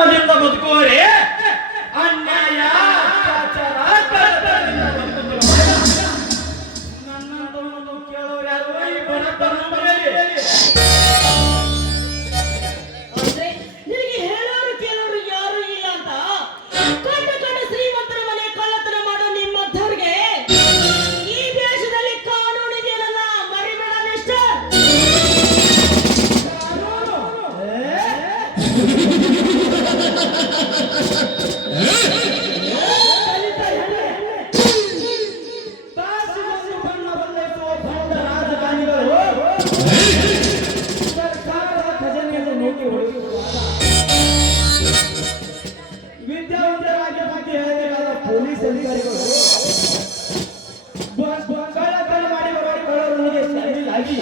ಬದುಕುವರೆ ಅನ್ಯಾಯ ನನ್ನಂತವನು ಕೇಳೋರು ಯಾರು ಈ ಬಡತನ ಮನೆಯಲ್ಲಿ ನಿನಗೆ ಹೇಳೋರು ಕೇಳೋರು ಯಾರು ಇಲ್ಲ ಅಂತ ಕಂಡ ಕಂಡ ಶ್ರೀಮಂತರ ಮನೆ ಕಳ್ಳತನ ಮಾಡೋ ನಿಮ್ಮಂಥವ್ರಿಗೆ ಈ ದೇಶದಲ್ಲಿ ಕಾನೂನು ಇದೆಯಲ್ಲ ಮರಿಬೇಡ ಮಿಸ್ಟರ್. ವಿದ್ಯಾವಂತರಾಗಿ ಬಗ್ಗೆ ಹೇಳಬೇಕಾದ ಪೊಲೀಸ್ ಅಧಿಕಾರಿಗಳು ಕಳ್ಳತನ ಮಾಡಿ ಬರೋರು ಕಳ್ಳರಿಗೆ ಶಾಮಿಲಾಗಿ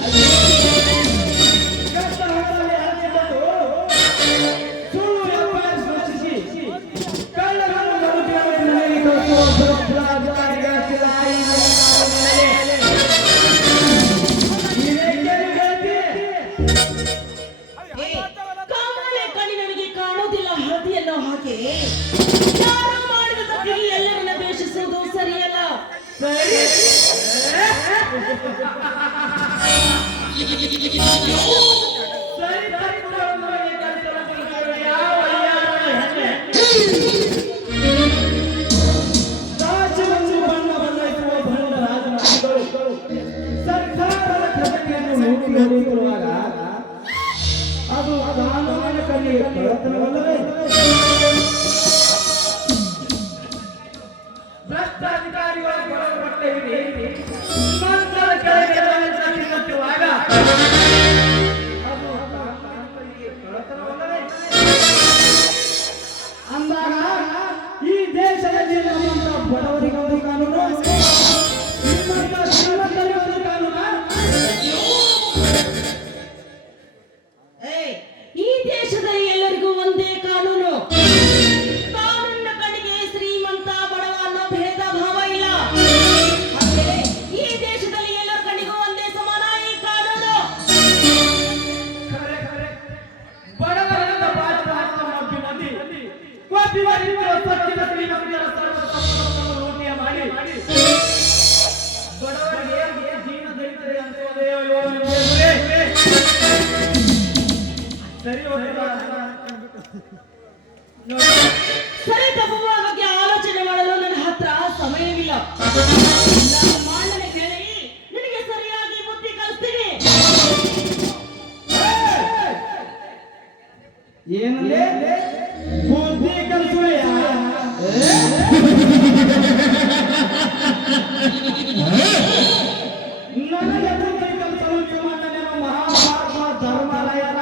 ಕಷ್ಟ ಹಣದಲ್ಲಿ ಹಂಚಿಕೊಂಡು ಸುಳ್ಳು ವ್ಯಾಪಾರ ಸೃಷ್ಟಿಸಿ ಕಳ್ಳರನ್ನು ಮರುಪಯೋಗ ಮನೆಗೆ ಕಳಿಸುವ ಭ್ರಷ್ಟ ಅಧಿಕಾರಿಗಳ ಸಿರಾಯಿ ಕಾಮಲೆ ಕಣ್ಣಿನವರಿಗೆ ಕಾಣೋದಿಲ್ಲ ಹಳದಿಯನ್ನು ಹಾಕಿ ಯಾರು ಮಾಡಿದ ತಪ್ಪಿಗೆ ಎಲ್ಲರನ್ನ ದ್ವೇಷಿಸುವುದು ಸರಿಯಲ್ಲ. ರಾಜ್ಯವನ್ನು ಬಣ್ಣ ಬದಲಾಯಿಸುವ ಭಂಡ ರಾಜಕಾರಣಿಗಳು ಸರ್ಕಾರದ ಖಜಾನೆಯನ್ನು ನೋಡಿಕೊಳ್ಳುವಾಗ ಅದು ಕಾನೂನಿನ ಕಣ್ಣಿಗೆ ಕಳ್ಳತನವಲ್ಲವೇ? ಭ್ರಷ್ಟ ಅಧಿಕಾರಿಗಳ ಬಟ್ಟೆ ಹಿಡಿ ನಂತರ ಕೆಳಗೆ ಕಟ್ಟುವಾಗ ಅದು ಕಾನೂನಿಗೆ ಕಳ್ಳತನವಲ್ಲವೇ? ಅಂದಾಗ ಈ ದೇಶದಲ್ಲಿ ನಮ್ಮಂತ ಬಡವರಿಗೊಂದು ಕಾನೂನು, ನಿಮ್ಮಂತ ಶ್ರೀಮಂತರಿಗೊಂದು ಕಾನೂನು. ಈ ದೇಶದಲ್ಲಿ ಎಲ್ಲರಿಗೂ ಒಂದೇ ಕಾನೂನು. ಕಾನೂನಿನ ಕಡೆಗೆ ಶ್ರೀಮಂತ ಬಡವ ಅನ್ನೋ ಭೇದ ಭಾವ ಇಲ್ಲ. ಹಾಗೆ ಈ ದೇಶದಲ್ಲಿ ಎಲ್ಲರ ಕಡೆಗೂ ಒಂದೇ ಸಮಾನ ಈ ಕಾನೂನು. ಬಡವರಿಂದ ಬಾಧಿತ ನದಿ ಕೋಟಿವಾರಿಗಳ ಸತ್ಯದ ಶ್ರೀಮಂತರ ಸರ್ವಸಮ್ಮತವನ್ನು ಲೂಟಿಯ ಮಾಡಿ ಬಡವರಿಗೆ ಜೀವನ ದೈತ್ಯ ಅಂತೇಳಿ ಸರಿ ಸರಿ ತಪ್ಪುವ ಬಗ್ಗೆ ಆಲೋಚನೆ ಮಾಡಲು ನನ್ನ ಹತ್ರ ಸಮಯವಿಲ್ಲ. ನನ್ನ ಮಾಂಡನೆ ಕೇಳಿ ನಿನಗೆ ಸರಿಯಾಗಿ ಬುದ್ಧಿ ಕಲಿಸ್ತೀನಿ. ಏನಂದ್ರೆ ಬುದ್ಧಿ ಕಲಿಸುವೆಯ? ನನಗೆ ಬುದ್ಧಿ ಕಲಿಸಲು ನಿಮ್ಮ ಮಹಾಭಾರತ ಧರ್ಮಾಲಯನ